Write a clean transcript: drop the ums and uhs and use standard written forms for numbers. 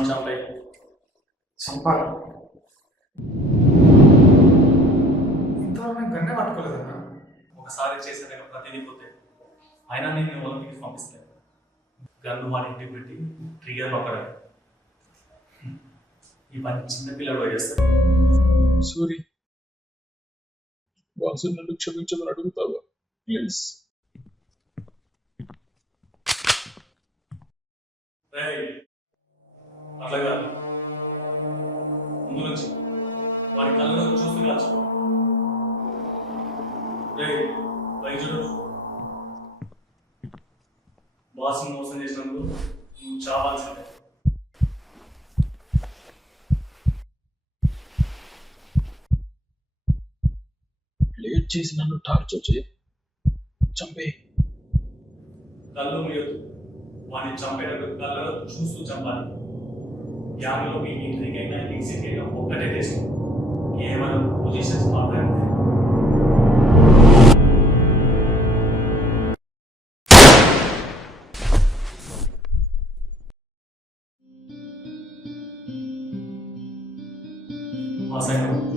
వాడిని చంపాయి. చంపాలి. ఇంతవరకు నేను గన్నే పట్టుకోలేదన్నా. ఒకసారి చేసేదాకా ప్రతిదీ పోతే అయినా నేను ఒలింపిక్స్ పంపిస్తాను. గన్ను వాడి ఇంటికి పెట్టి ట్రిగర్ పక్కడాలి. ఈ పని చిన్నపిల్లడు చేస్తాడు. సూరి, వాసు నన్ను క్షమించమని అడుగుతావా ప్లీజ్? అట్లాగా ముందు నుంచి వాడి కళ్ళను చూస్తూ కాల్చుకో. వైద్యుడు బాస్ని మోసం చేసినందుకు నువ్వు చావాల్సిందే. లేట్ చేసి నన్ను టార్చర్ చేయి, చంపే. కళ్ళు మూయొద్దు. వాడిని చంపేటప్పుడు కళ్ళలో చూస్తూ చంపాలి. యాభైలో మీకు ఇంటికైనా ఈసీకైనా ఒక్కటే టేస్ట్, కేవలం పొజిషన్స్ మాత్రమే. ఆ సైడ్